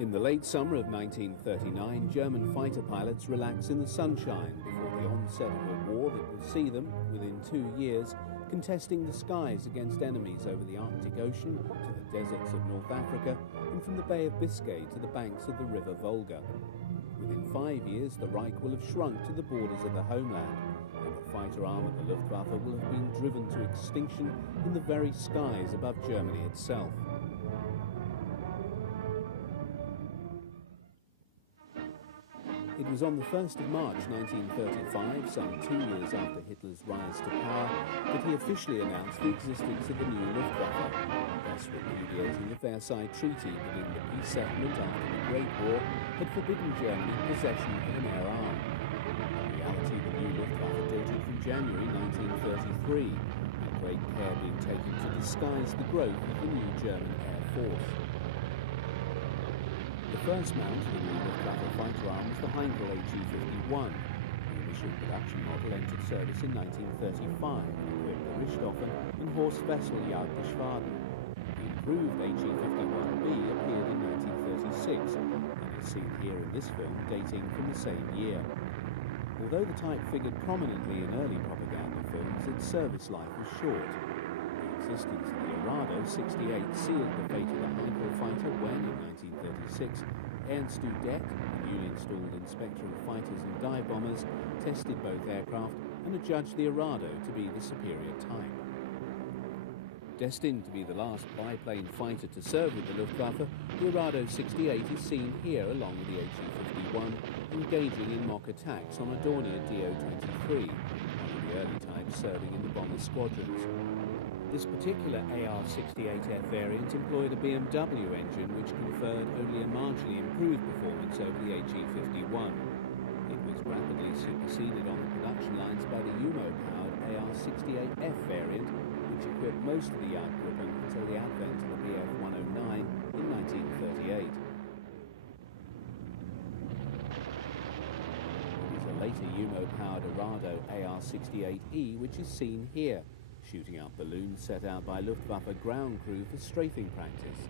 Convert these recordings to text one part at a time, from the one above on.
In the late summer of 1939, German fighter pilots relaxed in the sunshine before the onset of a war that would see them, within 2 years, contesting the skies against enemies over the Arctic Ocean to the deserts of North Africa and from the Bay of Biscay to the banks of the River Volga. Within 5 years, the Reich will have shrunk to the borders of the homeland, and the fighter arm of the Luftwaffe will have been driven to extinction in the very skies above Germany itself. It was on the 1st of March 1935, some 2 years after Hitler's rise to power, that he officially announced the existence of the new Luftwaffe, thus repudiating the Versailles Treaty that in the peace settlement after the Great War had forbidden Germany possession of an air arm. In reality, the new Luftwaffe dated from January 1933, and great care being taken to disguise the growth of the new German Air Force. The first mount of the new Luftwaffe fighter arm was the Heinkel HE-51. The initial production model entered service in 1935 and equipped the Richthofen and Horst Wessel Jagdgeschwaden. The improved HE-51B appeared in 1936 and is seen here in this film dating from the same year. Although the type figured prominently in early propaganda films, its service life was short. The existence of the Arado 68 sealed the fate of the Heinkel fighter when, in 1936, Ernst Udet, a newly installed inspector of fighters and dive bombers, tested both aircraft and adjudged the Arado to be the superior type. Destined to be the last biplane fighter to serve with the Luftwaffe, the Arado 68 is seen here along with the HE-51, engaging in mock attacks on a Dornier Do-23, one of the early types serving in the bomber squadrons. This particular AR-68F variant employed a BMW engine which conferred only a marginally improved performance over the HE-51. It was rapidly superseded on the production lines by the Umo-powered AR-68F variant, which equipped most of the Jagdgruppen until the advent of the Bf-109 in 1938. It is a later Umo-powered Arado AR-68E which is seen here, shooting up balloons set out by Luftwaffe ground crew for strafing practice.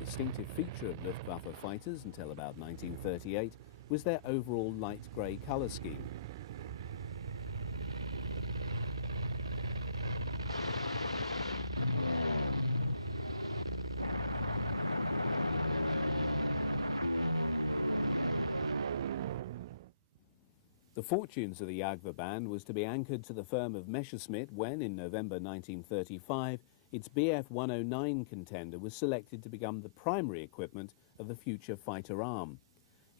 A distinctive feature of Luftwaffe fighters until about 1938 was their overall light grey colour scheme. The fortunes of the Jagdverband was to be anchored to the firm of Messerschmitt when, in November 1935, its Bf-109 contender was selected to become the primary equipment of the future fighter arm.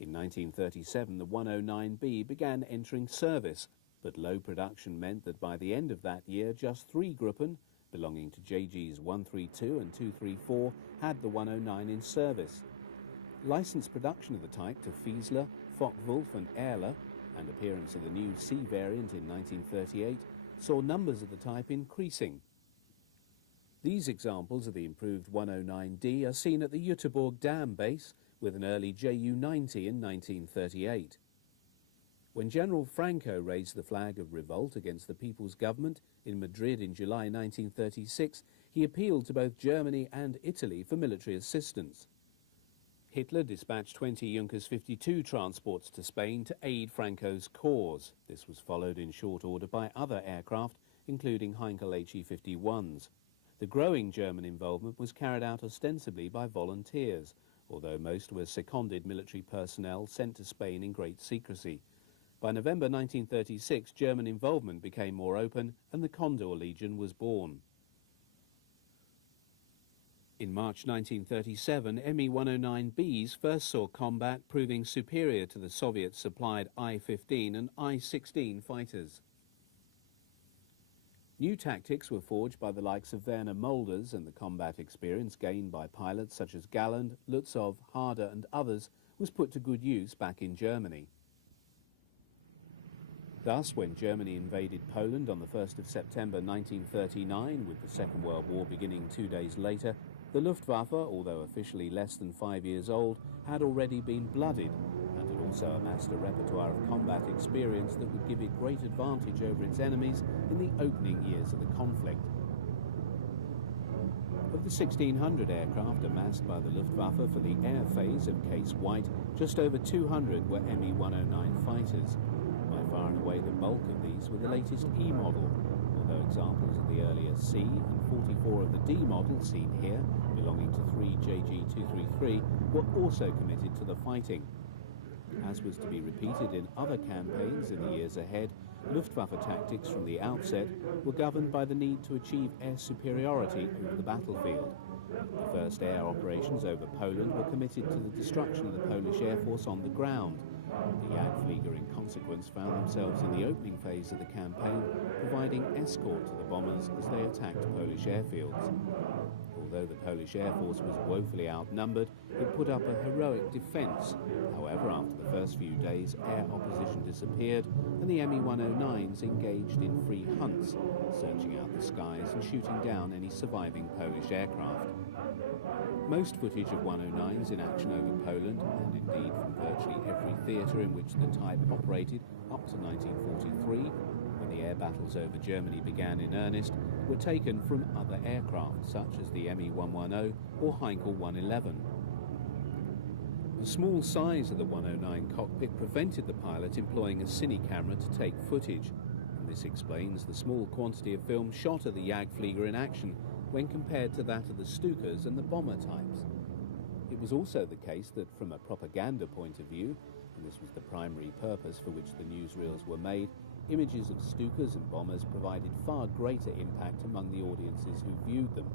In 1937, the 109B began entering service, but low production meant that by the end of that year, just 3 Gruppen, belonging to JGs 132 and 234, had the 109 in service. Licensed production of the type to Fiesler, Focke-Wulf and Ehrler, and appearance of the new C variant in 1938, saw numbers of the type increasing. These examples of the improved 109D are seen at the Jüterbog Dam base with an early Ju-90 in 1938. When General Franco raised the flag of revolt against the People's Government in Madrid in July 1936, he appealed to both Germany and Italy for military assistance. Hitler dispatched 20 Junkers 52 transports to Spain to aid Franco's cause. This was followed in short order by other aircraft, including Heinkel HE-51s. The growing German involvement was carried out ostensibly by volunteers, although most were seconded military personnel sent to Spain in great secrecy. By November 1936, German involvement became more open and the Condor Legion was born. In March 1937, Me-109Bs first saw combat, proving superior to the Soviet-supplied I-15 and I-16 fighters. New tactics were forged by the likes of Werner Molders, and the combat experience gained by pilots such as Galland, Lutzow, Harder and others was put to good use back in Germany. Thus, when Germany invaded Poland on the 1st of September 1939, with the Second World War beginning 2 days later, the Luftwaffe, although officially less than 5 years old, had already been blooded and had also amassed a repertoire of combat experience that would give it great advantage over its enemies in the opening years of the conflict. Of the 1,600 aircraft amassed by the Luftwaffe for the air phase of Case White, just over 200 were Me-109 fighters. By far and away the bulk of these were the latest E model, although examples of the earlier C and 44 of the D model seen here, belonging to 3JG233, were also committed to the fighting. As was to be repeated in other campaigns in the years ahead, Luftwaffe tactics from the outset were governed by the need to achieve air superiority over the battlefield. The first air operations over Poland were committed to the destruction of the Polish Air Force on the ground. The Jagdflieger, in consequence, found themselves in the opening phase of the campaign, providing escort to the bombers as they attacked Polish airfields. Although the Polish Air Force was woefully outnumbered, it put up a heroic defence. However, after the first few days, air opposition disappeared and the Me-109s engaged in free hunts, searching out the skies and shooting down any surviving Polish aircraft. Most footage of 109s in action over Poland, and indeed from virtually every theatre in which the type operated up to 1943, when the air battles over Germany began in earnest, were taken from other aircraft, such as the Me-110 or Heinkel 111. The small size of the 109 cockpit prevented the pilot employing a cine camera to take footage, and this explains the small quantity of film shot of the Jagdflieger in action when compared to that of the Stukas and the bomber types. It was also the case that from a propaganda point of view, and this was the primary purpose for which the newsreels were made, images of Stukas and bombers provided far greater impact among the audiences who viewed them.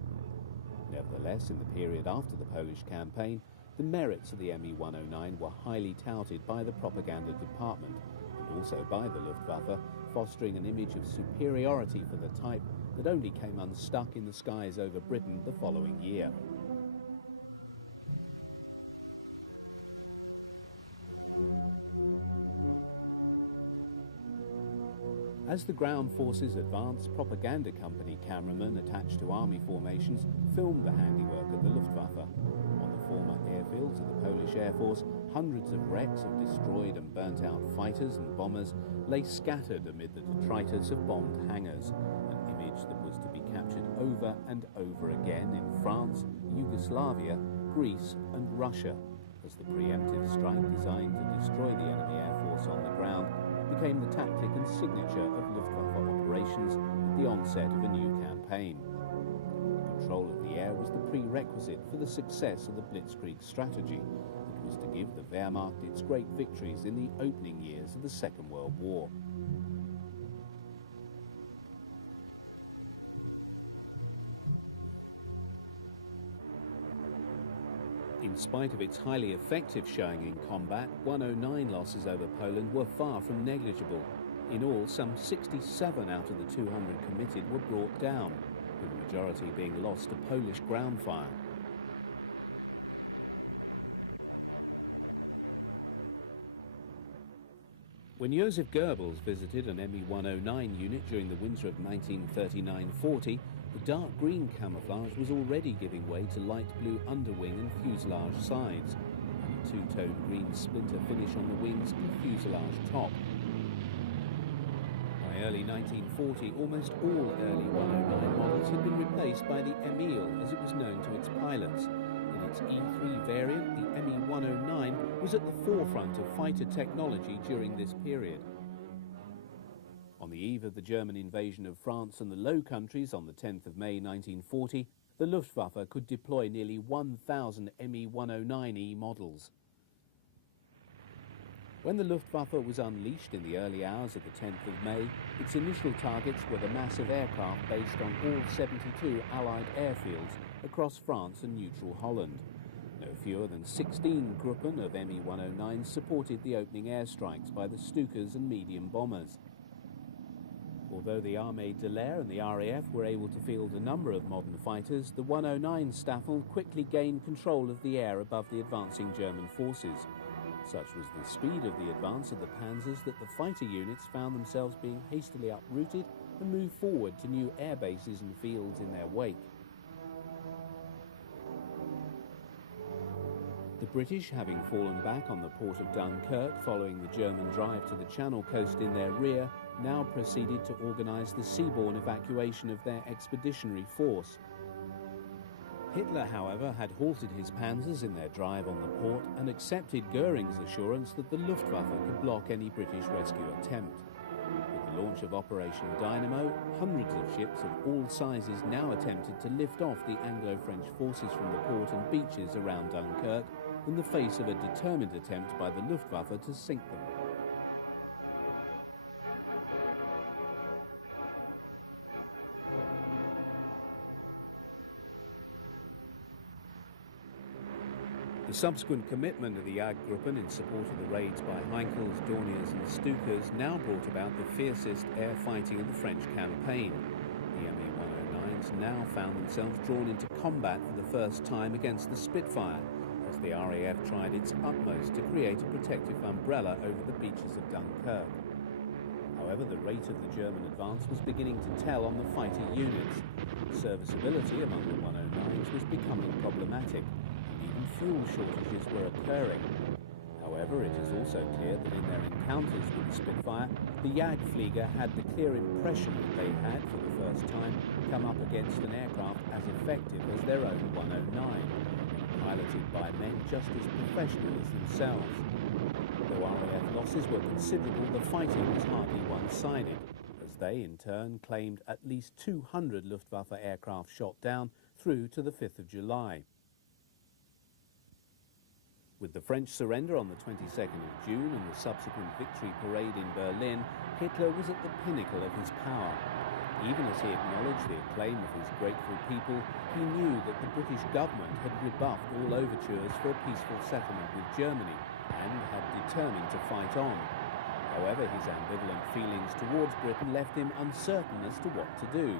Nevertheless, in the period after the Polish campaign, the merits of the Me-109 were highly touted by the propaganda department, and also by the Luftwaffe, fostering an image of superiority for the type that only came unstuck in the skies over Britain the following year. As the ground forces advanced, propaganda company cameramen attached to army formations filmed the handiwork of the Luftwaffe. On the former airfields of the Polish Air Force, hundreds of wrecks of destroyed and burnt-out fighters and bombers lay scattered amid the detritus of bombed hangars, an image that was to be captured over and over again in France, Yugoslavia, Greece and Russia, as the preemptive strike designed to destroy the enemy air force on the ground became the tactic and signature of Luftwaffe operations at the onset of a new campaign. Control of the air was the prerequisite for the success of the Blitzkrieg strategy that was to give the Wehrmacht its great victories in the opening years of the Second World War. In spite of its highly effective showing in combat, 109 losses over Poland were far from negligible. In all, some 67 out of the 200 committed were brought down, with the majority being lost to Polish ground fire. When Joseph Goebbels visited an Me-109 unit during the winter of 1939-40, the dark green camouflage was already giving way to light blue underwing and fuselage sides, and a two-tone green splinter finish on the wings and fuselage top. By early 1940, almost all early 109 models had been replaced by the Emil, as it was known to its pilots. In its E3 variant, the Me-109 was at the forefront of fighter technology during this period. On the eve of the German invasion of France and the Low Countries on the 10th of May 1940, the Luftwaffe could deploy nearly 1,000 Me-109E models. When the Luftwaffe was unleashed in the early hours of the 10th of May, its initial targets were the massive aircraft based on all 72 Allied airfields across France and neutral Holland. No fewer than 16 Gruppen of Me-109s supported the opening airstrikes by the Stukas and medium bombers. Although the Armée de l'Air and the RAF were able to field a number of modern fighters, the 109 Staffel quickly gained control of the air above the advancing German forces. Such was the speed of the advance of the panzers that the fighter units found themselves being hastily uprooted and moved forward to new air bases and fields in their wake. The British, having fallen back on the port of Dunkirk following the German drive to the Channel coast in their rear, now proceeded to organise the seaborne evacuation of their expeditionary force. Hitler, however, had halted his panzers in their drive on the port and accepted Goering's assurance that the Luftwaffe could block any British rescue attempt. With the launch of Operation Dynamo, hundreds of ships of all sizes now attempted to lift off the Anglo-French forces from the port and beaches around Dunkirk in the face of a determined attempt by the Luftwaffe to sink them. The subsequent commitment of the Jagdgruppen in support of the raids by Heinkels, Dorniers and Stukas now brought about the fiercest air fighting of the French campaign. The Me-109s now found themselves drawn into combat for the first time against the Spitfire, as the RAF tried its utmost to create a protective umbrella over the beaches of Dunkirk. However, the rate of the German advance was beginning to tell on the fighter units. Serviceability among the 109s was becoming problematic. Fuel shortages were occurring. However, it is also clear that in their encounters with the Spitfire, the Jagdflieger had the clear impression that they had, for the first time, come up against an aircraft as effective as their own 109, piloted by men just as professional as themselves. Though RAF losses were considerable, the fighting was hardly one-sided, as they, in turn, claimed at least 200 Luftwaffe aircraft shot down through to the 5th of July. With the French surrender on the 22nd of June and the subsequent victory parade in Berlin, Hitler was at the pinnacle of his power. Even as he acknowledged the acclaim of his grateful people, he knew that the British government had rebuffed all overtures for a peaceful settlement with Germany and had determined to fight on. However, his ambivalent feelings towards Britain left him uncertain as to what to do.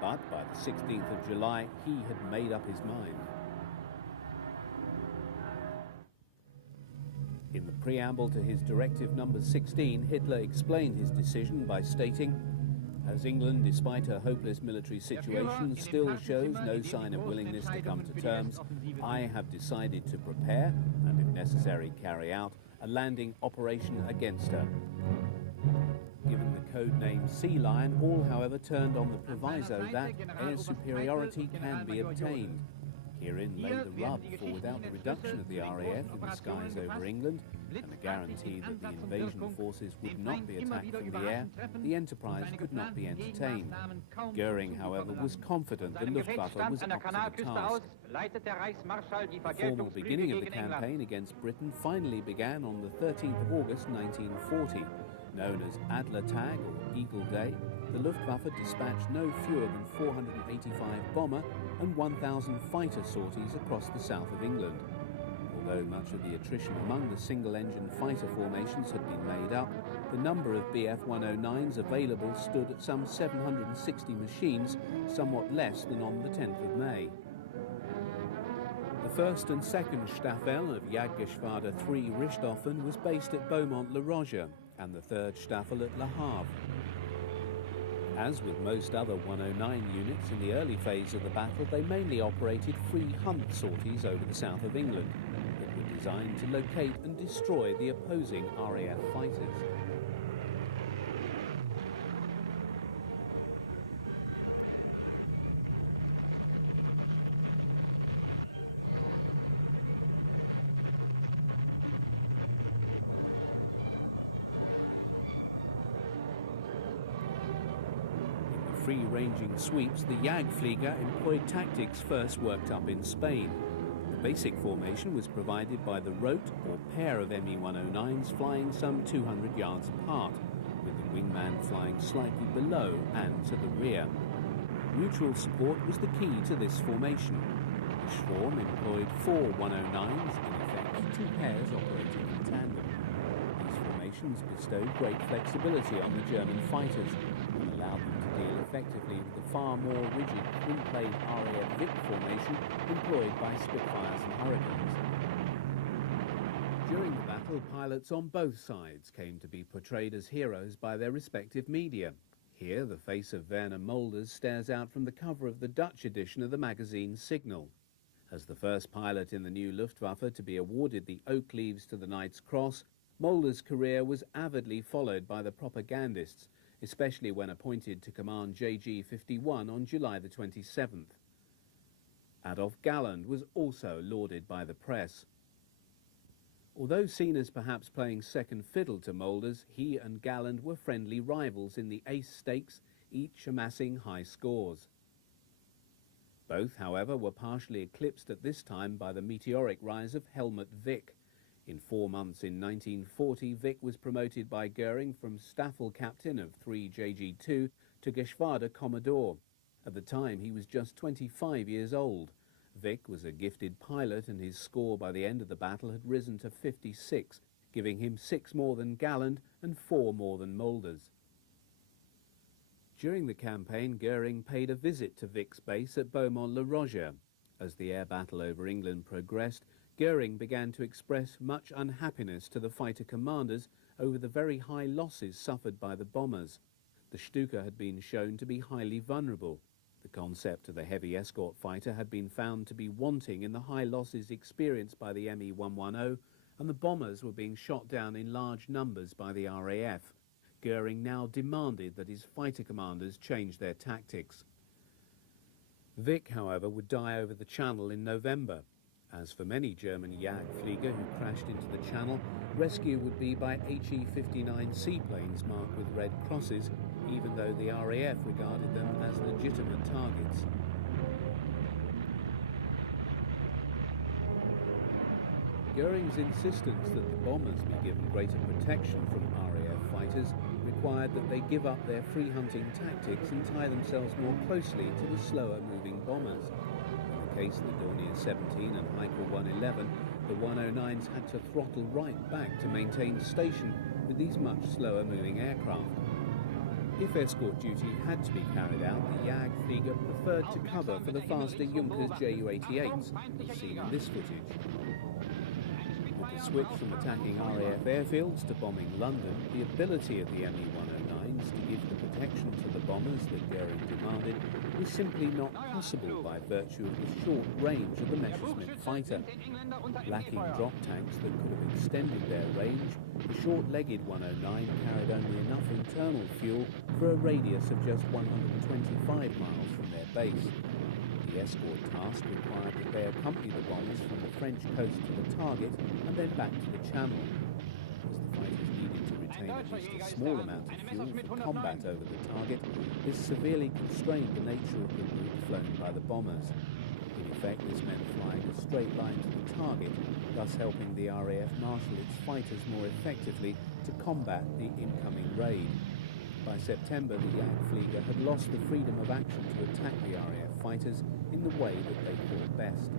But by the 16th of July, he had made up his mind. In the preamble to his Directive No. 16, Hitler explained his decision by stating, "As England, despite her hopeless military situation, still shows no sign of willingness to come to terms, I have decided to prepare, and if necessary carry out, a landing operation against her." Given the code name Sea Lion, all, however, turned on the proviso that air superiority can be obtained. Herein lay the rub, for without the reduction of the RAF in the skies over England and the guarantee that the invasion forces would not be attacked from the air, the enterprise could not be entertained. Goering, however, was confident the Luftwaffe was up to the task. The formal beginning of the campaign against Britain finally began on the 13th of August 1940. Known as Adler Tag or Eagle Day, the Luftwaffe dispatched no fewer than 485 bomber and 1,000 fighter sorties across the south of England. Although much of the attrition among the single-engine fighter formations had been made up, the number of Bf 109s available stood at some 760 machines, somewhat less than on the 10th of May. The 1st and 2nd Staffel of Jagdgeschwader 3 Richthofen was based at Beaumont-le-Roger, and the 3rd Staffel at Le Havre. As with most other 109 units in the early phase of the battle, they mainly operated free hunt sorties over the south of England that were designed to locate and destroy the opposing RAF fighters. Free-ranging sweeps, the Jagdflieger employed tactics first worked up in Spain. The basic formation was provided by the rote or pair of Me-109s flying some 200 yards apart, with the wingman flying slightly below and to the rear. Mutual support was the key to this formation. The Schwarm employed 4 109s, in effect 2 pairs operating in tandem. These formations bestowed great flexibility on the German fighters and allowed them to deal effectively with the far more rigid twin-plane RAF Vic formation employed by Spitfires and Hurricanes. During the battle, pilots on both sides came to be portrayed as heroes by their respective media. Here, the face of Werner Molders stares out from the cover of the Dutch edition of the magazine Signal. As the first pilot in the new Luftwaffe to be awarded the Oak Leaves to the Knight's Cross, Molders' career was avidly followed by the propagandists, especially when appointed to command JG 51 on July the 27th. Adolf Galland was also lauded by the press. Although seen as perhaps playing second fiddle to Moulders, he and Galland were friendly rivals in the ace stakes, each amassing high scores. Both, however, were partially eclipsed at this time by the meteoric rise of Helmut Wick. In 4 months in 1940, Wick was promoted by Goering from Staffel captain of 3 JG2 to Geschwader Commodore. At the time, he was just 25 years old. Wick was a gifted pilot, and his score by the end of the battle had risen to 56, giving him 6 more than Galland and 4 more than Moulders. During the campaign, Goering paid a visit to Wick's base at Beaumont-le-Roger. As the air battle over England progressed, Goering began to express much unhappiness to the fighter commanders over the very high losses suffered by the bombers. The Stuka had been shown to be highly vulnerable. The concept of the heavy escort fighter had been found to be wanting in the high losses experienced by the Me-110, and the bombers were being shot down in large numbers by the RAF. Goering now demanded that his fighter commanders change their tactics. Wick, however, would die over the Channel in November. As for many German Jagdflieger who crashed into the Channel, rescue would be by HE-59 seaplanes marked with red crosses, even though the RAF regarded them as legitimate targets. Goering's insistence that the bombers be given greater protection from RAF fighters required that they give up their free hunting tactics and tie themselves more closely to the slower-moving bombers. In the case of the Dornier 17 and Heikel 111, the 109s had to throttle right back to maintain station with these much slower-moving aircraft. If escort duty had to be carried out, the Jagdflieger preferred to cover for the faster Junkers Ju-88s, as seen in this footage. With the switch from attacking RAF airfields to bombing London, the ability of the Me-109s to give the protection to the bombers that Goering demanded was simply not possible by virtue of the short range of the Messerschmitt fighter. Lacking drop tanks that could have extended their range, the short-legged 109 carried only enough internal fuel for a radius of just 125 miles from their base. The escort task required that they accompany the bombers from the French coast to the target and then back to the Channel. As the fighters needed to retain at least a small amount of fuel for combat over the target, this severely constrained the nature of the route flown by the bombers. In effect, this meant flying a straight line to the target, thus helping the RAF marshal its fighters more effectively to combat the incoming raid. By September, the Jagdflieger had lost the freedom of action to attack the RAF fighters in the way that they thought best.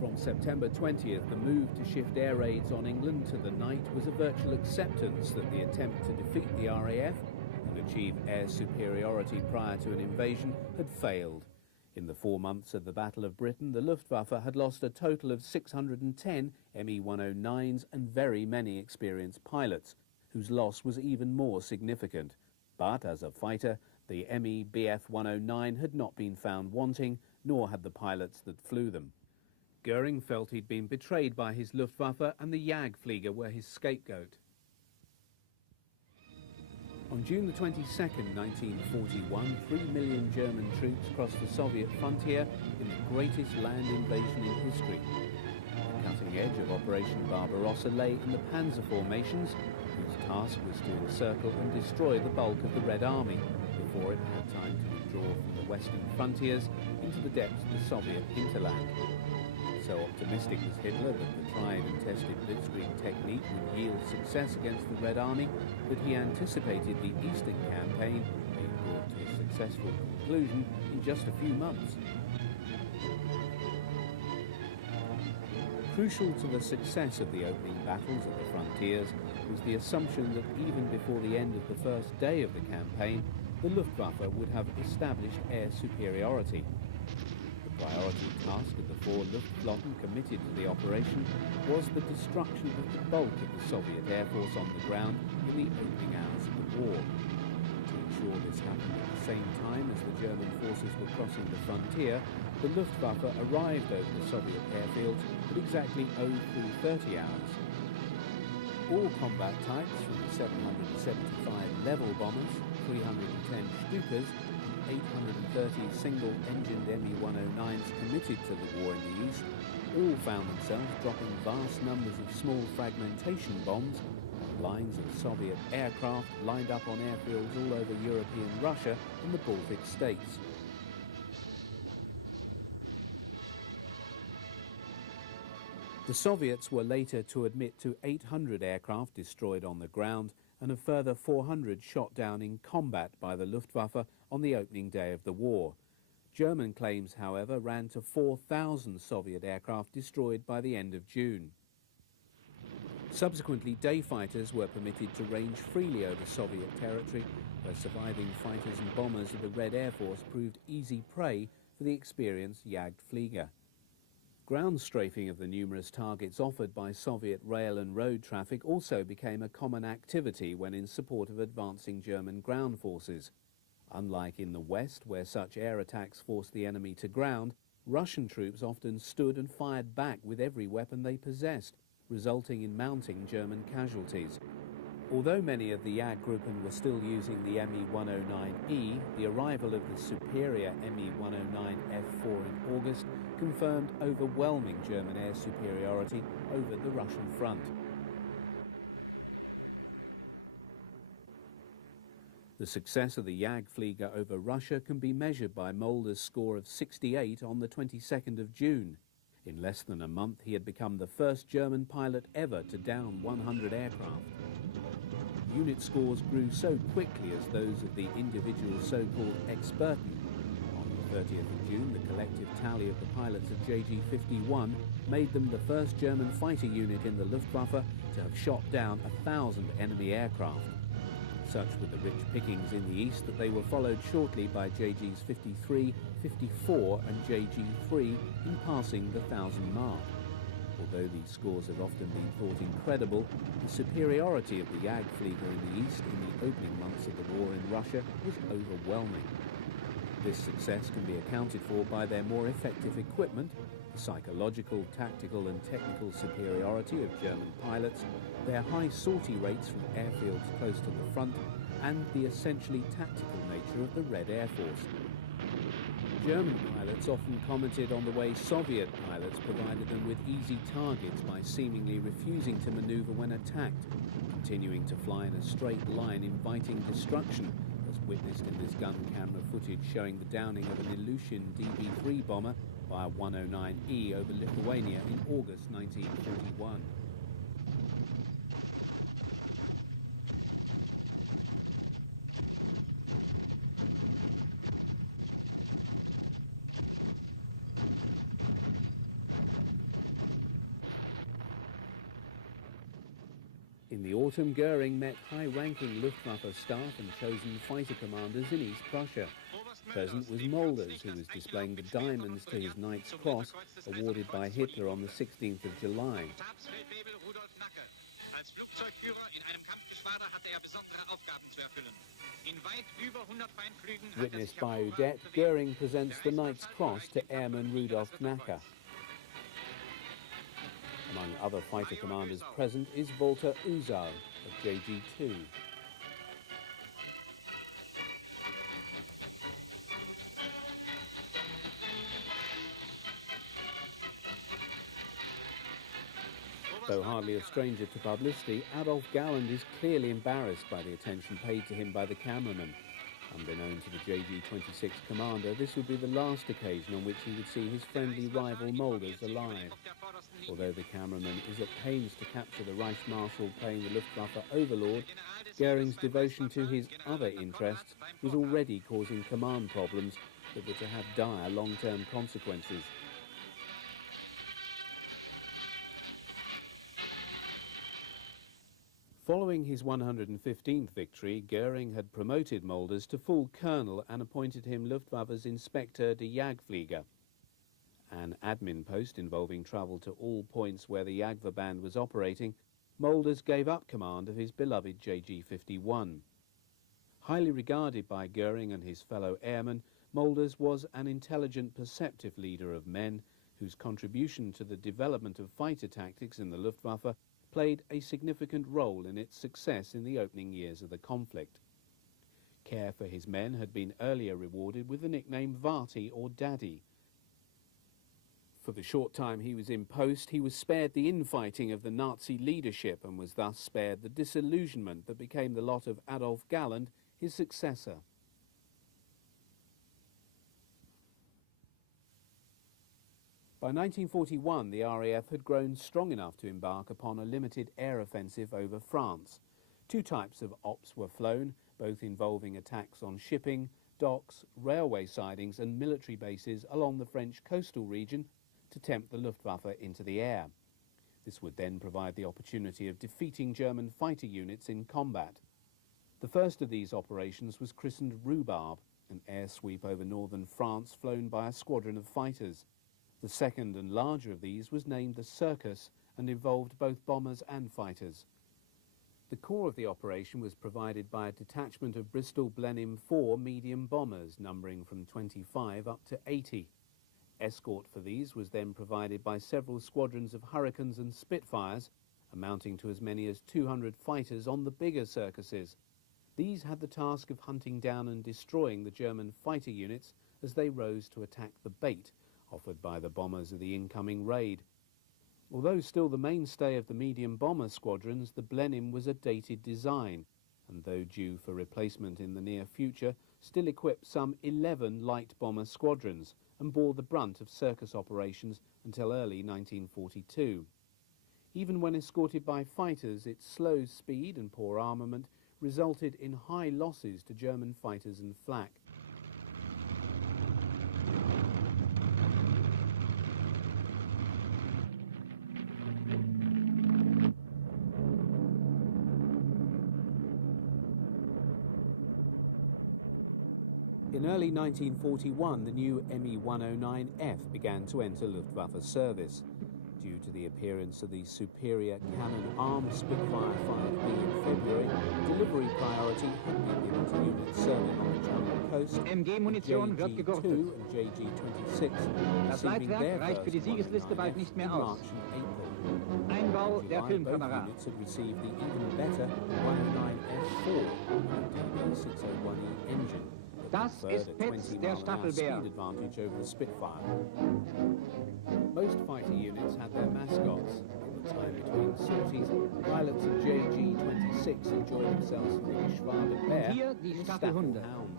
From September 20th, the move to shift air raids on England to the night was a virtual acceptance that the attempt to defeat the RAF and achieve air superiority prior to an invasion had failed. In the 4 months of the Battle of Britain, the Luftwaffe had lost a total of 610 Me-109s and very many experienced pilots, whose loss was even more significant. But as a fighter, the Me-Bf 109 had not been found wanting, nor had the pilots that flew them. Goering felt he'd been betrayed by his Luftwaffe, and the Jagdflieger were his scapegoat. On June the 22nd, 1941, 3 million German troops crossed the Soviet frontier in the greatest land invasion in history. The cutting edge of Operation Barbarossa lay in the Panzer formations, whose task was to encircle and destroy the bulk of the Red Army before it had time to withdraw from the western frontiers into the depths of the Soviet hinterland. So optimistic was Hitler that the tried and tested blitzkrieg technique would yield success against the Red Army that he anticipated the Eastern campaign being brought to a successful conclusion in just a few months. Crucial to the success of the opening battles at the frontiers was the assumption that even before the end of the first day of the campaign, the Luftwaffe would have established air superiority. The priority priority task of the four Luftflotten committed to the operation was the destruction of the bulk of the Soviet Air Force on the ground in the opening hours of the war. To ensure this happened at the same time as the German forces were crossing the frontier, the Luftwaffe arrived over the Soviet airfields at exactly 03:30 hours. All combat types, from the 775 level bombers, 310 Stukas, 830 single-engined Me-109s committed to the war in the east, all found themselves dropping vast numbers of small fragmentation bombs on lines of Soviet aircraft lined up on airfields all over European Russia and the Baltic states. The Soviets were later to admit to 800 aircraft destroyed on the ground and a further 400 shot down in combat by the Luftwaffe on the opening day of the war. German claims, however, ran to 4,000 Soviet aircraft destroyed by the end of June. Subsequently, day fighters were permitted to range freely over Soviet territory, where surviving fighters and bombers of the Red Air Force proved easy prey for the experienced Jagdflieger. Ground strafing of the numerous targets offered by Soviet rail and road traffic also became a common activity when in support of advancing German ground forces. Unlike in the West, where such air attacks forced the enemy to ground, Russian troops often stood and fired back with every weapon they possessed, resulting in mounting German casualties. Although many of the Jagdgruppen were still using the Me-109E, the arrival of the superior Me-109F4 in August confirmed overwhelming German air superiority over the Russian front. The success of the Jagdflieger over Russia can be measured by Mulder's score of 68 on the 22nd of June. In less than a month, he had become the first German pilot ever to down 100 aircraft. Unit scores grew so quickly as those of the individual so-called Experten. On the 30th of June, the collective tally of the pilots of JG-51 made them the first German fighter unit in the Luftwaffe to have shot down 1,000 enemy aircraft. Such were the rich pickings in the east that they were followed shortly by JGs 53, 54 and JG-3 in passing the 1,000 mark. Although these scores have often been thought incredible, the superiority of the Jagdflieger in the east in the opening months of the war in Russia was overwhelming. This success can be accounted for by their more effective equipment, the psychological, tactical and technical superiority of German pilots, their high sortie rates from airfields close to the front, and the essentially tactical nature of the Red Air Force. German pilots often commented on the way Soviet pilots provided them with easy targets by seemingly refusing to maneuver when attacked, continuing to fly in a straight line inviting destruction, as witnessed in this gun camera footage showing the downing of an Ilyushin DB-3 bomber by a 109E over Lithuania in August 1941. In the autumn, Goering met high-ranking Luftwaffe staff and chosen fighter commanders in East Prussia. Present was Mulders, who was displaying the diamonds to his Knight's Cross, awarded by Hitler on the 16th of July. Witnessed by Udet, Goering presents the Knight's Cross to Airman Rudolf Knacker. Among other fighter commanders present is Walter Uzal of JG-2. Though hardly a stranger to publicity, Adolf Galland is clearly embarrassed by the attention paid to him by the cameraman. Unbeknown to the JG-26 commander, this would be the last occasion on which he would see his friendly rival Mulders alive. Although the cameraman is at pains to capture the Reichsmarschall playing the Luftwaffe overlord, Goering's devotion to his other interests was already causing command problems that were to have dire long-term consequences. Following his 115th victory, Goering had promoted Mulders to full colonel and appointed him Luftwaffe's Inspector der Jagdflieger. an admin post involving travel to all points where the Jagdwehr band was operating, Mulders gave up command of his beloved JG-51. Highly regarded by Goering and his fellow airmen, Mulders was an intelligent, perceptive leader of men whose contribution to the development of fighter tactics in the Luftwaffe played a significant role in its success in the opening years of the conflict. Care for his men had been earlier rewarded with the nickname Vati or Daddy. For the short time he was in post, he was spared the infighting of the Nazi leadership and was thus spared the disillusionment that became the lot of Adolf Galland, his successor. By 1941, the RAF had grown strong enough to embark upon a limited air offensive over France. Two types of ops were flown, both involving attacks on shipping, docks, railway sidings and military bases along the French coastal region to tempt the Luftwaffe into the air. This would then provide the opportunity of defeating German fighter units in combat. The first of these operations was christened Rhubarb, an air sweep over northern France flown by a squadron of fighters. The second and larger of these was named the Circus and involved both bombers and fighters. The core of the operation was provided by a detachment of Bristol Blenheim 4 medium bombers numbering from 25 up to 80. Escort for these was then provided by several squadrons of Hurricanes and Spitfires, amounting to as many as 200 fighters on the bigger Circuses. These had the task of hunting down and destroying the German fighter units as they rose to attack the bait offered by the bombers of the incoming raid. Although still the mainstay of the medium bomber squadrons, the Blenheim was a dated design, and though due for replacement in the near future, still equipped some 11 light bomber squadrons and bore the brunt of Circus operations until early 1942. Even when escorted by fighters, its slow speed and poor armament resulted in high losses to German fighters and flak. In early 1941, the new Me-109F began to enter Luftwaffe service. Due to the appearance of the superior cannon-armed Spitfire 5B in February, delivery priority had been given to units serving on the German coast. MG-Munition wird gegurtet. And JG-26, Das Leitwerk reicht für die Siegesliste bald nicht mehr aus. Einbau der Filmkamera. Units had received the even better 109F4 DB601E engine. Das ist Petz, der Staffelbär. Advantage over the Spitfire. Most fighter units had their mascots. In the time between sorties, pilots of JG-26 enjoyed themselves with the Schwabe Bear Hier die and Staffelhunde. Hounds.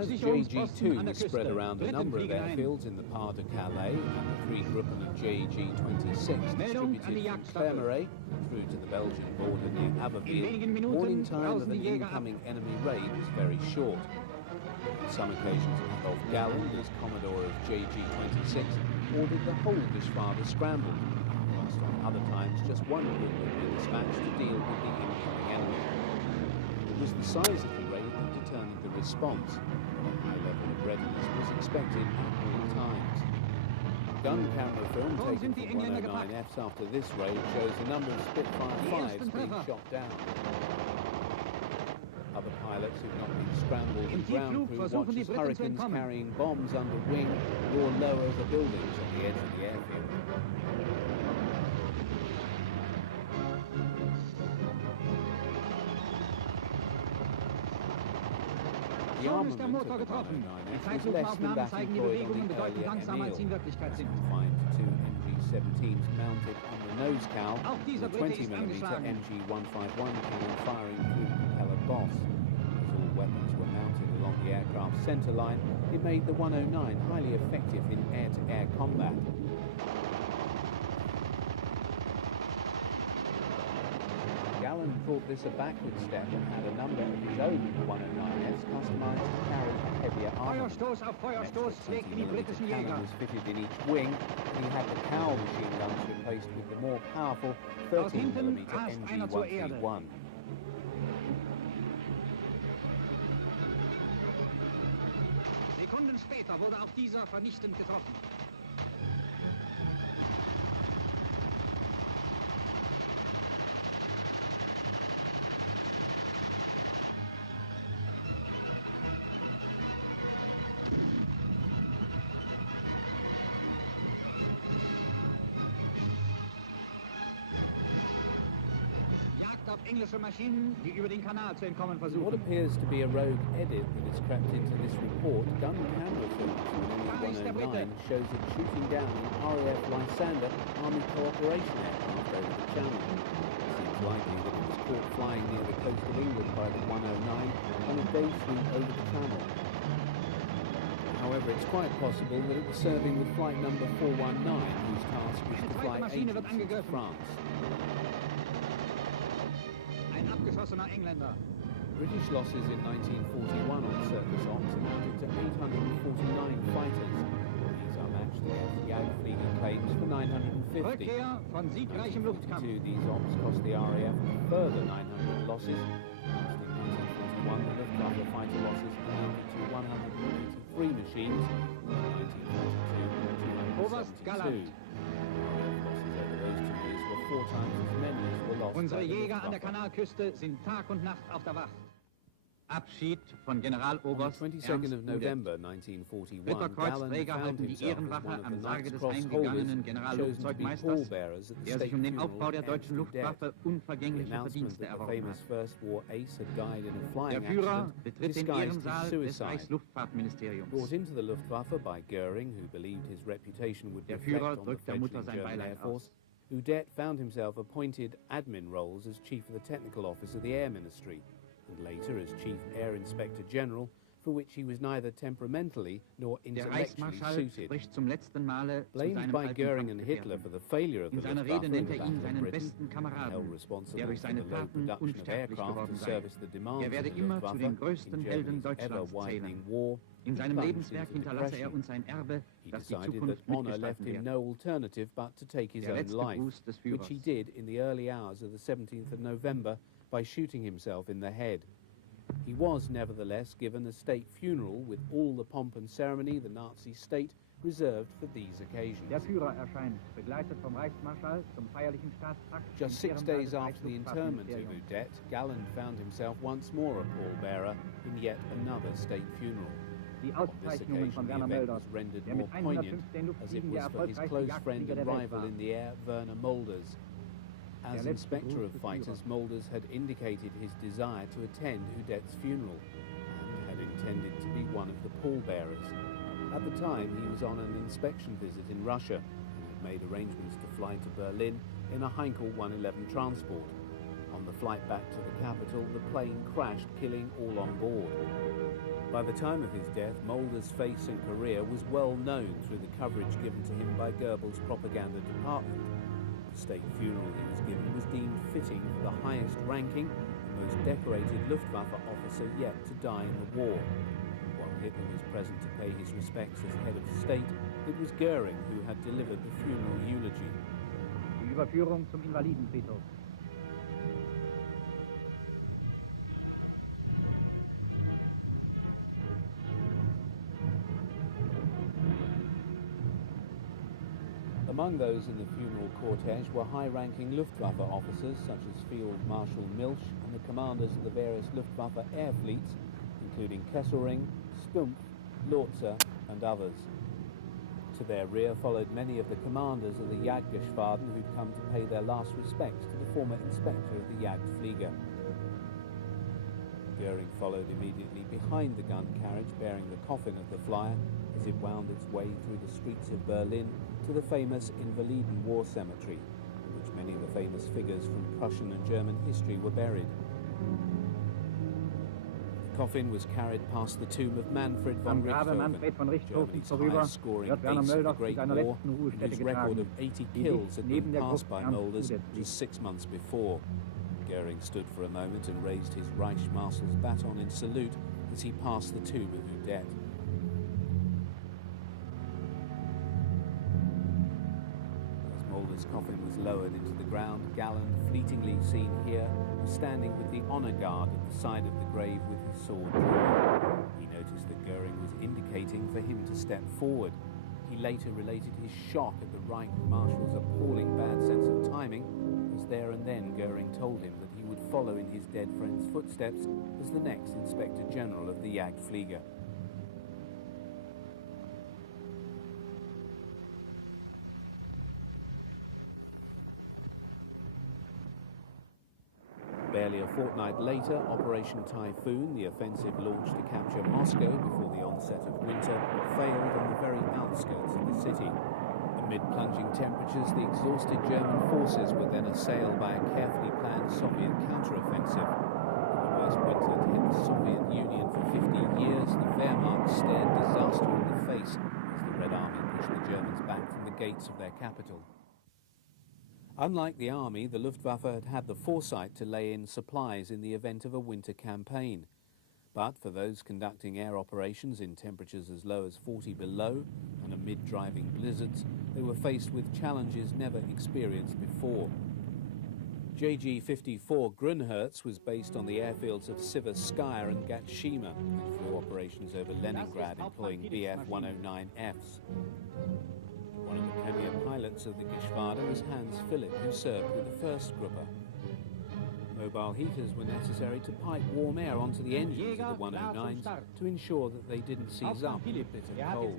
As JG-2 spread around a number of airfields in the Pas de Calais and the three Gruppen of JG-26 distributed from Clermont through to the Belgian border near Abbeville, warning time of an incoming enemy raid was very short. On some occasions, Adolf Galland, as Commodore of JG-26, ordered the whole Geschwader scrambled, whilst on other times just one group would be dispatched to deal with the incoming enemy. It was the size of the raid that determined the response. A high level of readiness was expected at all times. Gun camera film taken from 109Fs after this raid shows a number of Spitfire 5s being shot down. Other pilots who've not been scrambled and ground crew watch as Hurricanes carrying bombs under wing roar low over buildings on the edge of the airfield. The armament of the 109F was less than that employed on the earlier Emil, confined to two MG-17s mounted on the nose cowl and a 20mm MG-151 cannon firing through the propeller boss. As all weapons were mounted along the aircraft's centre line, it made the 109 highly effective in air-to-air combat. The Galland thought this a backward step and had a number of his own 109s customised to carry a heavier armour. Feuerstoß auf Feuerstoß schlägt die britischen Jäger. Was fitted in each wing, and he had the cowl machine guns replaced with the more powerful Aus hinten 13mm rast einer zur Erde. MG-131. Sekunden später wurde auch dieser vernichtend getroffen. Auf englische Maschinen, die über den Kanal zu entkommen What versuchen. appears to be a rogue edit that has crept into this report, gun camera footage from ME-109 shows it shooting down an RAF Lysander Army Cooperation aircraft over the Channel. It seems likely that it was caught flying near the coast of England by the 109 on a day sweep over the Channel. However, it's quite possible that it was serving with flight number 419, whose task was to fly agents into France. Abgeschossener Engländer. British losses in 1941 on surface ops amounted to 849 fighters. These are matched against the Jagdflieger claims for 950. Rückkehr von siegreichem Luftkampf. These ops cost the RAF a further 900 losses. Whilst in 1941, the Luftwaffe fighter losses amounted to 183 machines. In 1942, Oberst Galland. Four times as many as were lost. Unsere Jäger an der Kanalküste sind Tag und Nacht auf der Wacht. Abschied von Generaloberst On the 22nd of November 1941, Ritterkreuzträger halten die Ehrenwache am Sarge des heimgegangenen Generallufzeugmeisters, der sich den Aufbau der deutschen Luftwaffe unvergängliche Verdienste erworben hat. Der Führer betritt den Ehrensaal des Reichsluftfahrtministeriums. Brought into the Luftwaffe by Goering, who believed his reputation would Der reflect Führer on the drückt der Mutter fledgling sein German Air Beileid Force. aus. Udet found himself appointed admin roles as Chief of the Technical Office of the Air Ministry, and later as Chief Air Inspector General, for which he was neither temperamentally nor Der intellectually Reichsmarschall suited. spricht zum letzten Male zu Blamed seinem by alten Goering and Hitler for Kampfgefährten. the failure of the In seiner Luftwaffe Rede in nennt the ihn Battle of seinen Britain, besten held Kameraden, responsible der durch for seine the low Taten production of unsterblich aircraft geworden to sei. service the demands Er of werde the immer zu Luftwaffe den größten in Helden Germany's Deutschlands ever-widening zählen. war. In seinem plunged Lebenswerk into hinterlasse er depression. uns ein Erbe, He das die decided that Zukunft honour left mitgestalten him wird. no alternative but to take his Der own letzte life, Gruß des which he Führers. did in the early hours of the 17th of November by shooting himself in the head. He was nevertheless given a state funeral with all the pomp and ceremony the Nazi state reserved for these occasions. Der Führer erscheint, begleitet vom Reichsmarschall zum feierlichen Staatsakt. Just 6 days after the interment of Udet, Galland found himself once more a pallbearer in yet another state funeral. Die On this Auszeichnungen occasion, von the Werner event Mölders, was rendered der more mit poignant, 115 as it Luftfliegen der was for his erfolgreichste close friend Jagdflieger and der Welt rival war. in the air, Werner Mulders. As Der letzte Inspector Gruß of des Fighters, Führers. Mulders had indicated his desire to attend Udet's funeral and had intended to be one of the pallbearers. At the time, he was on an inspection visit in Russia and had made arrangements to fly to Berlin in a Heinkel 111 transport. On the flight back to the capital, the plane crashed, killing all on board. By the time of his death, Mulder's face and career was well known through the coverage given to him by Goebbels' propaganda department. The state funeral he was given was deemed fitting for the highest ranking and most decorated Luftwaffe officer yet to die in the war. While Hitler was present to pay his respects as head of state, it was Goering who had delivered the funeral eulogy. Die Überführung zum Invalidenfriedhof. Among those in the funeral cortege were high-ranking Luftwaffe officers such as Field Marshal Milch and the commanders of the various Luftwaffe air fleets, including Kesselring, Stumpf, Lorzer and others. To their rear followed many of the commanders of the Jagdgeschwaden who'd come to pay their last respects to the former inspector of the Jagdflieger. Goering followed immediately behind the gun carriage bearing the coffin of the flyer as it wound its way through the streets of Berlin to the famous Invaliden War Cemetery, in which many of the famous figures from Prussian and German history were buried. The coffin was carried past the tomb of Manfred von Richthofen, Germany's highest-scoring ace of the Great War, and whose record of 80 kills had been passed by Mulders just 6 months before. Goering stood for a moment and raised his Reich Marshal's baton in salute as he passed the tube of Udette. As Mulder's coffin was lowered into the ground, Galland, fleetingly seen here, was standing with the honour guard at the side of the grave with his sword drawn. He noticed that Goering was indicating for him to step forward. He later related his shock at the Reich Marshal's appalling bad sense of timing, as there and then Goering told him that he would follow in his dead friend's footsteps as the next Inspector General of the Jagdflieger. Barely a fortnight later, Operation Typhoon, the offensive launched to capture Moscow before the onset of winter, failed on the very outskirts of the city. Amid plunging temperatures, the exhausted German forces were then assailed by a carefully planned Soviet counteroffensive. In the worst winter to hit the Soviet Union for 50 years, the Wehrmacht stared disaster in the face as the Red Army pushed the Germans back from the gates of their capital. Unlike the army, the Luftwaffe had had the foresight to lay in supplies in the event of a winter campaign. But for those conducting air operations in temperatures as low as 40 below and amid driving blizzards, they were faced with challenges never experienced before. JG-54 Grunherz was based on the airfields of Siverskaya and Gatshima and flew operations over Leningrad employing Bf-109Fs. One of the premier pilots of the Geschwader was Hans Philipp, who served with the first Gruppe. Mobile heaters were necessary to pipe warm air onto the engines of the 109s to ensure that they didn't seize up in the bitter cold.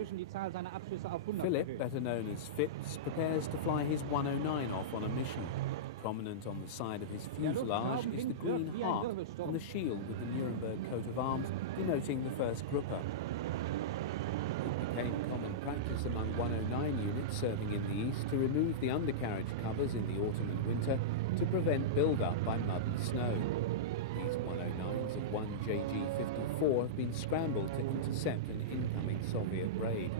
Philipp, better known as Phipps, prepares to fly his 109 off on a mission. Prominent on the side of his fuselage is the green heart and the shield with the Nuremberg coat of arms denoting the first Gruppe. It became common practice among 109 units serving in the east to remove the undercarriage covers in the autumn and winter to prevent build-up by mud and snow. These 109s of 1 JG-54 have been scrambled to intercept an incoming Soviet raid.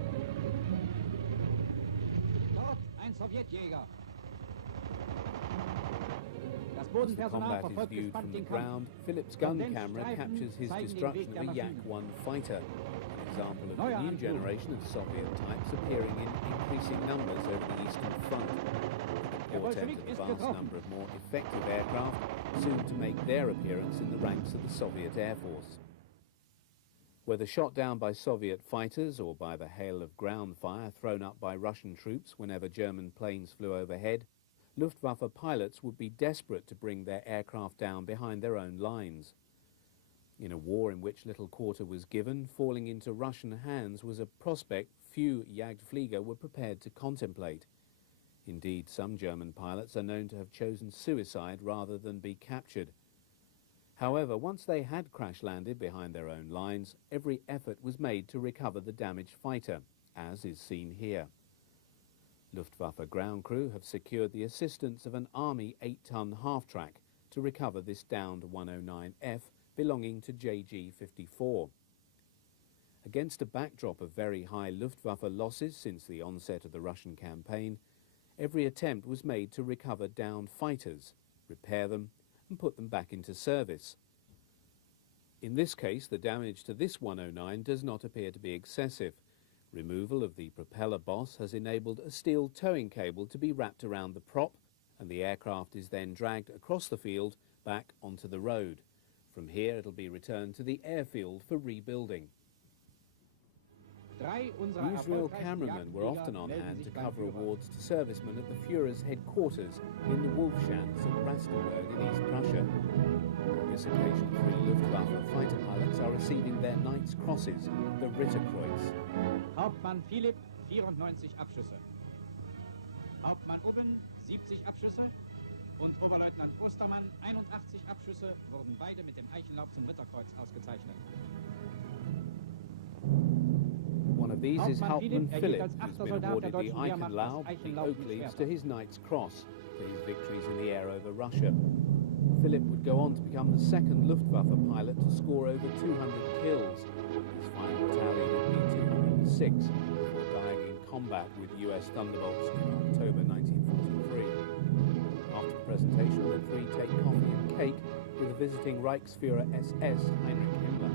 Dort ein Sowjetjäger. As the combat is viewed from the ground, Philip's gun camera captures his destruction of a Yak-1 fighter, an example of the new generation of Soviet types appearing in increasing numbers over the Eastern Front. The portent of a vast number of more effective aircraft soon to make their appearance in the ranks of the Soviet Air Force. Whether shot down by Soviet fighters or by the hail of ground fire thrown up by Russian troops whenever German planes flew overhead, Luftwaffe pilots would be desperate to bring their aircraft down behind their own lines. In a war in which little quarter was given, falling into Russian hands was a prospect few Jagdflieger were prepared to contemplate. Indeed, some German pilots are known to have chosen suicide rather than be captured. However, once they had crash-landed behind their own lines, every effort was made to recover the damaged fighter, as is seen here. Luftwaffe ground crew have secured the assistance of an Army 8-ton half-track to recover this downed 109F belonging to JG-54. Against a backdrop of very high Luftwaffe losses since the onset of the Russian campaign, every attempt was made to recover downed fighters, repair them, and put them back into service. In this case, the damage to this 109 does not appear to be excessive. Removal of the propeller boss has enabled a steel towing cable to be wrapped around the prop, and the aircraft is then dragged across the field back onto the road. From here it'll be returned to the airfield for rebuilding. Newsreel cameramen were often on hand to cover awards to servicemen at the Führer's headquarters in the Wolfschanz at Rastenburg in East Prussia. On this occasion, 3 Luftwaffe fighter pilots are receiving their Knight's Crosses, the Ritterkreuz. Hauptmann Philipp, 94 Abschüsse. Hauptmann Ubben, 70 Abschüsse. Und Oberleutnant Ostermann, 81 Abschüsse, wurden beide mit dem Eichenlaub zum Ritterkreuz ausgezeichnet. One of these is Hauptmann Philipp, who's been awarded the Eichenlaub, the oak leaves, to his Knight's Cross for his victories in the air over Russia. Philipp would go on to become the second Luftwaffe pilot to score over 200 kills. His final tally would be 206 before dying in combat with US Thunderbolts in October 1943. After presentation, the three take coffee and cake with the visiting Reichsführer SS Heinrich Himmler.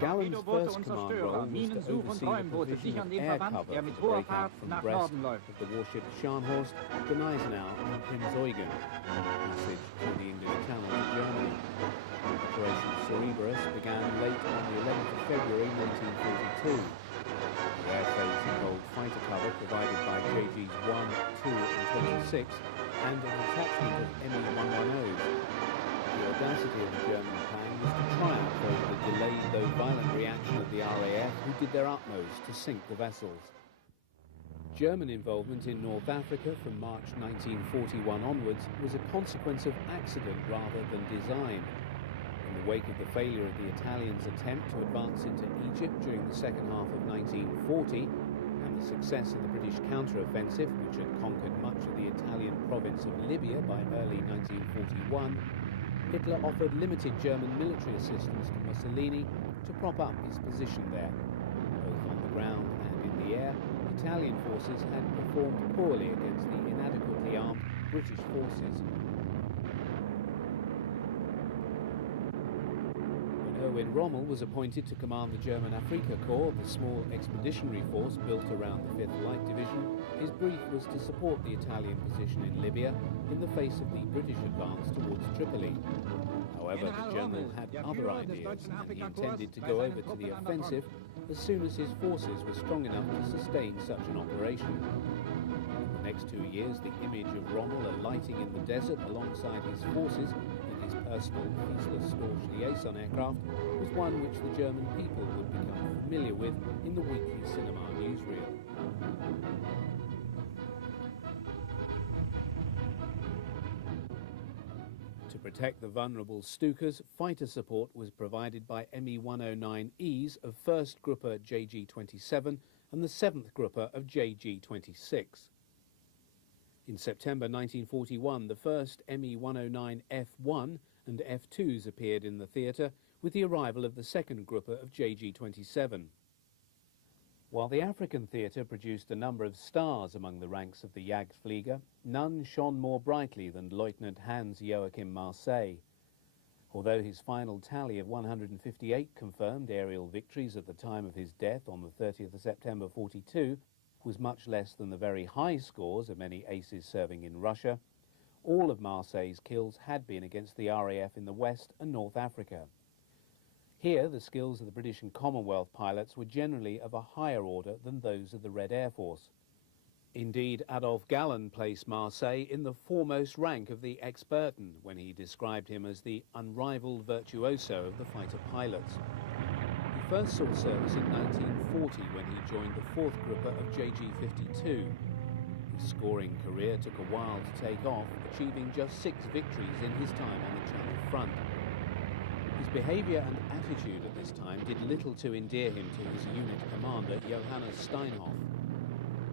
Gallen's first command role was to oversee the provision of air cover for the breakout from Brest of the warship Scharnhorst, Gneisenau and Prinz Eugen, passage through the English Channel to Germany. Operation Cerberus began late on the 11th of February 1942. The air phase involved fighter cover provided by JGs 1, 2 and 26 and a detachment of Me-110s. The audacity of the German plan was to triumph over the delayed though violent reaction of the RAF, who did their utmost to sink the vessels. German involvement in North Africa from March 1941 onwards was a consequence of accident rather than design. In the wake of the failure of the Italians' attempt to advance into Egypt during the second half of 1940 and the success of the British counter-offensive, which had conquered much of the Italian province of Libya by early 1941, Hitler offered limited German military assistance to Mussolini to prop up his position there. Both on the ground and in the air, Italian forces had performed poorly against the inadequately armed British forces. When Rommel was appointed to command the German Afrika Korps, the small expeditionary force built around the 5th Light Division, his brief was to support the Italian position in Libya in the face of the British advance towards Tripoli. However, the general had other ideas and he intended to go over to the offensive as soon as his forces were strong enough to sustain such an operation. In the next 2 years, the image of Rommel alighting in the desert alongside his forces personal, faceless Storch liaison aircraft was one which the German people would become familiar with in the weekly cinema newsreel. To protect the vulnerable Stukas, fighter support was provided by Me-109Es of 1st Grupper JG-27 and the 7th Grupper of JG-26. In September 1941, the first Me-109 F1 and F2s appeared in the theatre with the arrival of the 2nd Grupper of JG-27. While the African theatre produced a number of stars among the ranks of the Jagdflieger, none shone more brightly than Lieutenant Hans Joachim Marseille. Although his final tally of 158 confirmed aerial victories at the time of his death on the 30th of September 42 was much less than the very high scores of many aces serving in Russia, all of Marseille's kills had been against the RAF in the West and North Africa. Here, the skills of the British and Commonwealth pilots were generally of a higher order than those of the Red Air Force. Indeed, Adolf Gallen placed Marseille in the foremost rank of the Experten when he described him as the unrivaled virtuoso of the fighter pilots. He first saw service in 1940 when he joined the 4th Grupper of JG-52. His scoring career took a while to take off, achieving just 6 victories in his time on the Channel front. His behaviour and attitude at this time did little to endear him to his unit commander, Johannes Steinhoff.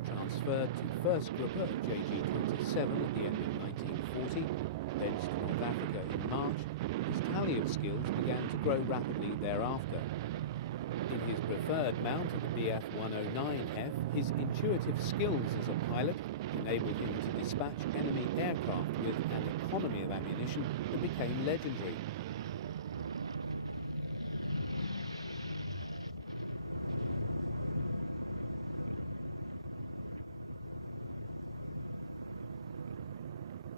Transferred to 1st Grupper of JG-27 at the end of 1940, thence to North Africa in March, his tally of skills began to grow rapidly thereafter. In his preferred mount of the Bf-109F, his intuitive skills as a pilot enabled him to dispatch enemy aircraft with an economy of ammunition that became legendary.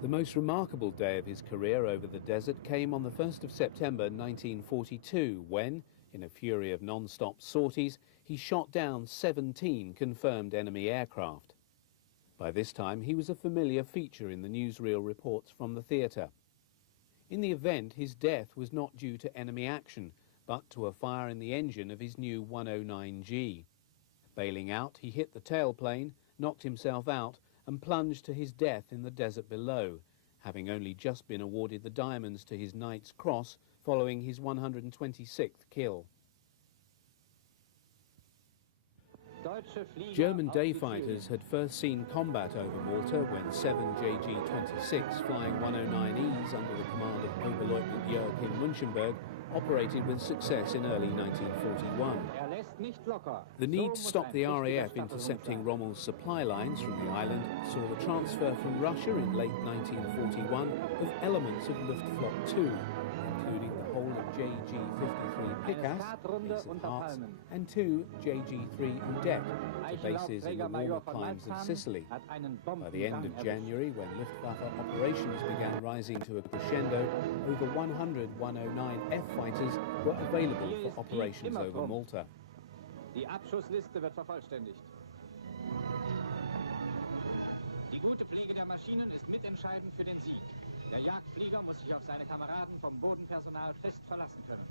The most remarkable day of his career over the desert came on the 1st of September 1942 when, in a fury of non-stop sorties, he shot down 17 confirmed enemy aircraft. By this time, he was a familiar feature in the newsreel reports from the theatre. In the event, his death was not due to enemy action, but to a fire in the engine of his new 109G. Bailing out, he hit the tailplane, knocked himself out, and plunged to his death in the desert below, having only just been awarded the diamonds to his Knight's Cross following his 126th kill. German day fighters had first seen combat over Malta when 7 JG-26 flying 109Es under the command of Oberleutnant Joachim Munchenberg operated with success in early 1941. The need to stop the RAF intercepting Rommel's supply lines from the island saw the transfer from Russia in late 1941 of elements of Luftflotte 2, including the whole of JG-53 Pikas, base at Hearts, and 2 JG-3 Udet, to bases in the warmer climes of Sicily. By the end of January, when Luftwaffe operations began rising to a crescendo, over 100 109F fighters were available for operations over Malta. Die Abschussliste wird vervollständigt. Die gute Pflege der Maschinen ist mitentscheidend für den Sieg. Der Jagdflieger muss sich auf seine Kameraden vom Bodenpersonal fest verlassen können.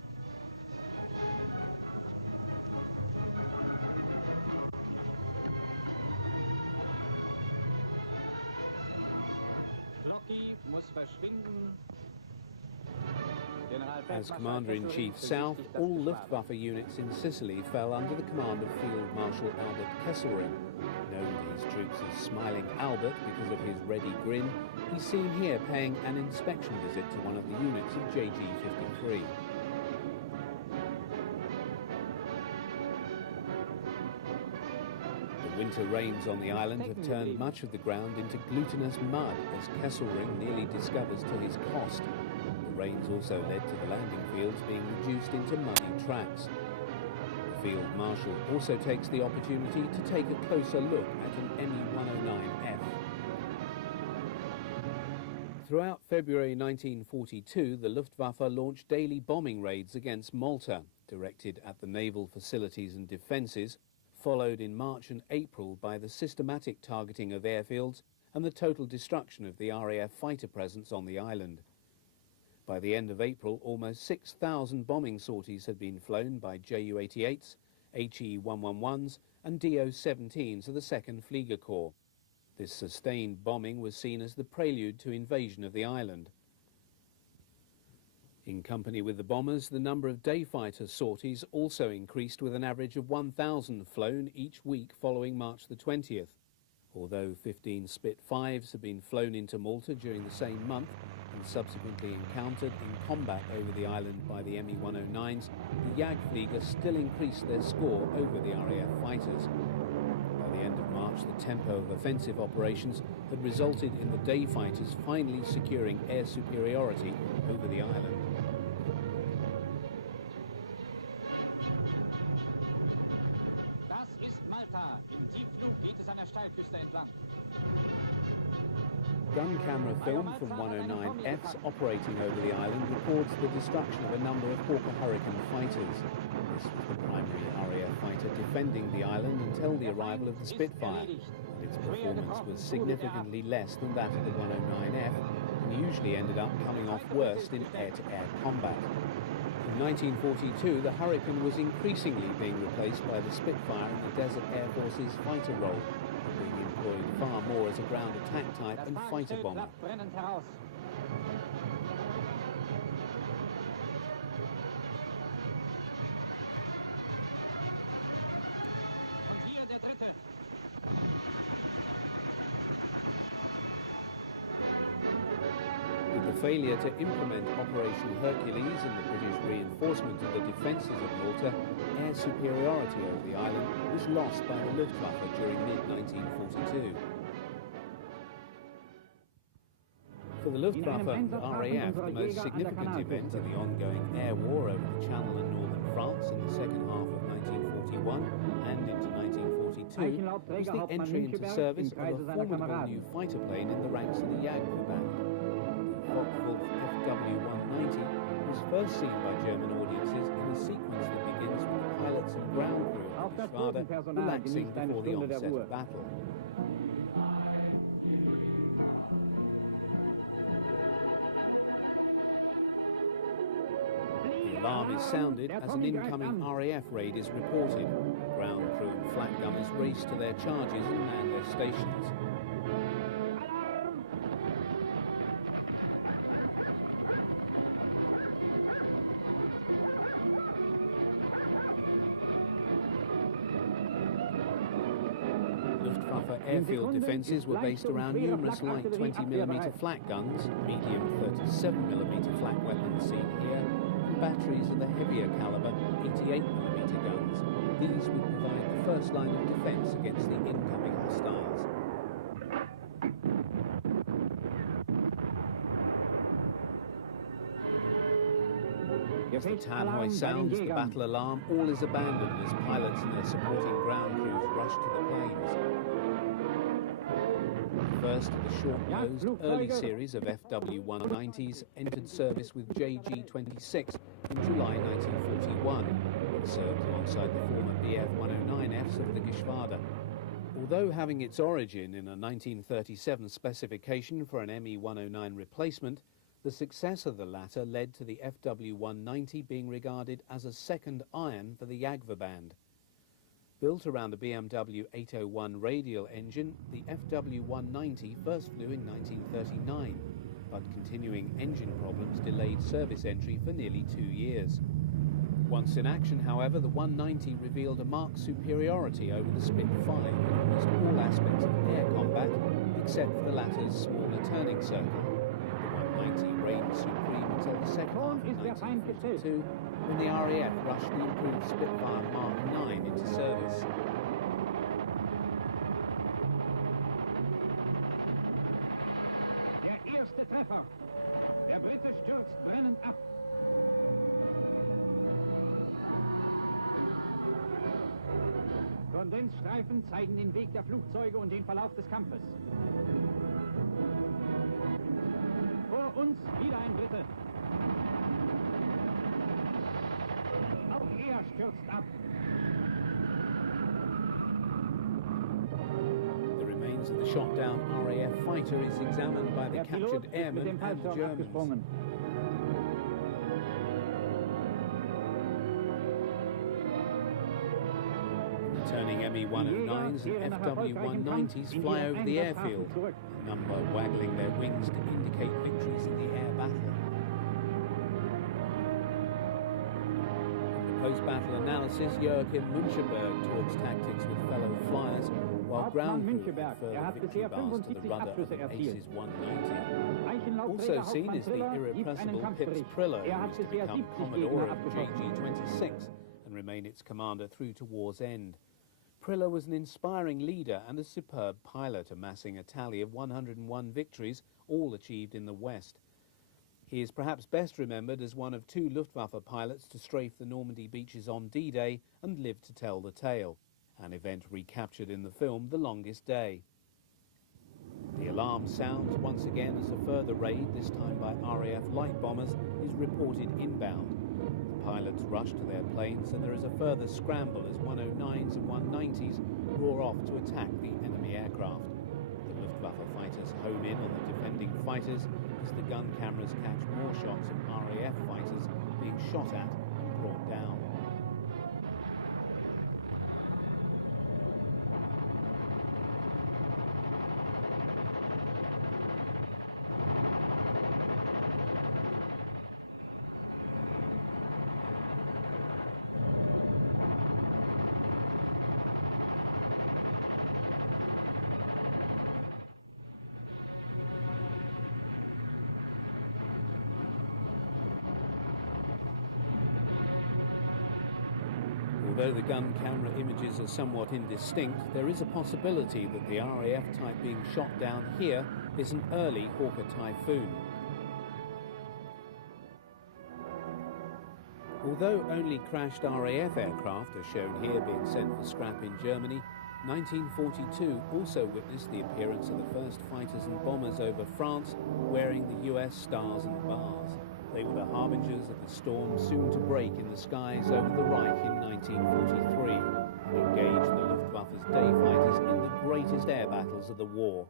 Floki muss verschwinden. As Commander-in-Chief South, all Luftwaffe units in Sicily fell under the command of Field Marshal Albert Kesselring. Known to his troops as Smiling Albert because of his ready grin, he's seen here paying an inspection visit to one of the units of JG-53. The winter rains on the island have turned much of the ground into glutinous mud, as Kesselring nearly discovers to his cost. The rains also led to the landing fields being reduced into muddy tracks. The Field Marshal also takes the opportunity to take a closer look at an Me-109F. Throughout February 1942, the Luftwaffe launched daily bombing raids against Malta, directed at the naval facilities and defences, followed in March and April by the systematic targeting of airfields and the total destruction of the RAF fighter presence on the island. By the end of April, almost 6,000 bombing sorties had been flown by Ju-88s, HE-111s and Do-17s of the 2nd Flieger Corps. This sustained bombing was seen as the prelude to invasion of the island. In company with the bombers, the number of day fighter sorties also increased, with an average of 1,000 flown each week following March the 20th. Although 15 Spitfires had been flown into Malta during the same month and subsequently encountered in combat over the island by the Me-109s, the Jagdflieger still increased their score over the RAF fighters. By the end of March, the tempo of offensive operations had resulted in the day fighters finally securing air superiority over the island. Das ist Malta. Im Tiefflug geht es an der Steilküste entlang. Gun camera film from 109Fs operating over the island records the destruction of a number of Hawker Hurricane fighters. This was the primary RAF fighter defending the island until the arrival of the Spitfire. Its performance was significantly less than that of the 109F and usually ended up coming off worst in air-to-air combat. In 1942, the Hurricane was increasingly being replaced by the Spitfire in the Desert Air Force's fighter role, being employed far more as a ground attack type and fighter bomber. With the failure to implement Operation Hercules and the British reinforcement of the defences of Malta, air superiority over the island was lost by the Luftwaffe during mid-1942. For the Luftwaffe and RAF, the most significant event in the ongoing air war over the Channel and northern France in the second half of 1941 and into 1942 was the entry into service of a formidable new fighter plane in the ranks of the Jagdverband. The Focke-Wulf FW-190 was first seen by German audiences in a sequence that begins with the pilots and ground crew of the Geschwader relaxing before the onset of battle. The alarm is sounded as an incoming RAF raid is reported. Ground crew and flak gunners race to their charges and man their stations. Luftwaffe airfield defences were based around numerous light 20mm flak guns, medium 37mm flak weapons seen here, and batteries of the heavier calibre 88mm guns. These would provide the first line of defence against the incoming hostiles. As the Tannoy sounds the battle alarm, all is abandoned as pilots and their supporting ground crews rush to the planes. First, the short-nosed early series of FW-190s entered service with JG-26 in July 1941 and served alongside the former BF-109Fs of the Geschwader. Although having its origin in a 1937 specification for an ME-109 replacement, the success of the latter led to the FW-190 being regarded as a second iron for the Jagdverband band. Built around a BMW 801 radial engine, the FW-190 first flew in 1939, but continuing engine problems delayed service entry for nearly 2 years. Once in action, however, the 190 revealed a marked superiority over the Spitfire in almost all aspects of air combat, except for the latter's smaller turning circle. The 190 reigned supreme until the second half of 1942, when the RAF rushed the improved Spitfire Mark 9 into service. Der erste Treffer. Der Brite stürzt brennend ab. Kondensstreifen zeigen den Weg der Flugzeuge und den Verlauf des Kampfes. Vor uns wieder ein Brite. Auch er stürzt ab. The remains of the shot-down RAF fighter is examined by the captured airmen and Germans. Returning ME-109s and FW-190s fly over the airfield, a number waggling their wings to indicate victories in the air battle. In the post-battle analysis, Joachim Müncheberg talks tactics with fellow flyers, while ground crew had further victory bars to the rudder of the Aces 190. Also seen is the irrepressible Pips Prillo, who is to become Commodore of JG-26 and remain its commander through to war's end. Prillo was an inspiring leader and a superb pilot, amassing a tally of 101 victories, all achieved in the West. He is perhaps best remembered as one of 2 Luftwaffe pilots to strafe the Normandy beaches on D-Day and live to tell the tale, an event recaptured in the film The Longest Day. The alarm sounds once again as a further raid, this time by RAF light bombers, is reported inbound. Pilots rush to their planes and there is a further scramble as 109s and 190s roar off to attack the enemy aircraft. The Luftwaffe fighters home in on the defending fighters as the gun cameras catch more shots of RAF fighters being shot at and brought down. Although the gun camera images are somewhat indistinct, there is a possibility that the RAF type being shot down here is an early Hawker Typhoon. Although only crashed RAF aircraft are shown here being sent for scrap in Germany, 1942 also witnessed the appearance of the first fighters and bombers over France wearing the US stars and bars. They were the harbingers of the storm soon to break in the skies over the Reich in 1943 and engaged the Luftwaffe's day fighters in the greatest air battles of the war.